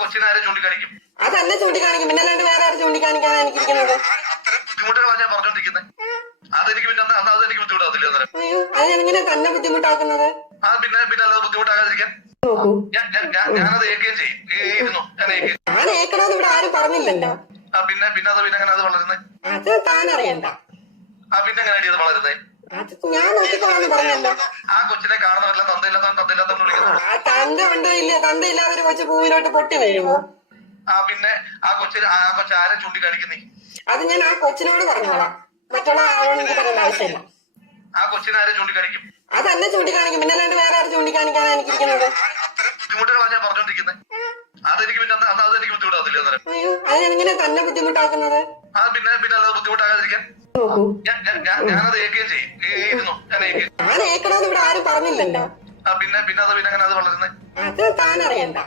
കൊച്ചിനെ ആരെ ചൂണ്ടിക്കാണിക്കും? അതന്നെ ചൂണ്ടിക്കാണിക്കും, പിന്നെ അല്ലാണ്ട് വേറെ ആരും ചൂണ്ടിക്കാണിക്കാതെ എനിക്കിരിക്കുന്നത്. അത്തരം ബുദ്ധിമുട്ടുകളാണ് ഞാൻ പറഞ്ഞോണ്ടിരിക്കുന്നത്. അതെനിക്ക് പിന്നെ അതെനിക്ക് ബുദ്ധിമുട്ടാകത്തില്ല. അയ്യോ, അത് എങ്ങനെ തന്നെ ബുദ്ധിമുട്ടാക്കുന്നത്? പിന്നെ അല്ലാതെ ബുദ്ധിമുട്ടാകാതിരിക്കാൻ നോക്കൂ, ഞാനത് ഏൽക്കുകയും ചെയ്യും. ഇരുന്നു ഞാൻ ഏൽക്കുകയും. ഞാൻ ഏക്കണമെന്ന് ഇവിടെ ആരും പറഞ്ഞില്ലല്ലോ. പിന്നെ അങ്ങനെ അത് വളരുന്നത്? അത് താൻ അറിയണ്ട. പിന്നെ എങ്ങനെ അത് വളരുന്നത്? അത് ഞാൻ നോക്കിക്കോളാന്ന് പറഞ്ഞല്ലോ. ആ കൊച്ചിനെ കാണുന്നവരെല്ലാം തന്തയില്ലാത്തവൻ വിളിക്കുന്നു. തന്ത ഉണ്ടോ ഇല്ല? തന്തയില്ലാതെ ഒരു കൊച്ചു പൂവിലോട്ട് പൊട്ടി വീഴുമോ? പിന്നെ ആ കൊച്ചു ആരെ ചൂണ്ടിക്കാണിക്കുന്നേ? അത് ഞാൻ ആ കൊച്ചിനോട് പറഞ്ഞോളാം, മറ്റുള്ള ആളോട് എനിക്ക് പറയേണ്ട ആവശ്യമില്ല. ആ കൊച്ചിനെ ആരെ ചൂണ്ടിക്കാണിക്കും? അതന്നെ ചൂണ്ടിക്കാണിക്കും, പിന്നെ അല്ലാണ്ട് വേറെ ആരും ചൂണ്ടിക്കാണിക്കാതെ എനിക്കിരിക്കുന്നത്. അത്തരം ബുദ്ധിമുട്ടുകളാണ് ഞാൻ പറഞ്ഞോണ്ടിരിക്കുന്നത്. അതെനിക്ക് പിന്നെ അതെനിക്ക് ബുദ്ധിമുട്ടാകത്തില്ല. അയ്യോ, അത് എങ്ങനെ തന്നെ ബുദ്ധിമുട്ടാക്കുന്നത്? പിന്നെ അല്ലാതെ ബുദ്ധിമുട്ടാകാതിരിക്കാൻ നോക്കൂ, ഞാനത് ഏൽക്കുകയും ചെയ്യും. ഇരുന്നു ഞാൻ ഏൽക്കുകയും. ഞാൻ ഏക്കണമെന്ന് ഇവിടെ ആരും പറഞ്ഞില്ലല്ലോ. പിന്നെ അങ്ങനെ അത് വളരുന്നത്? അത് താൻ അറിയണ്ട.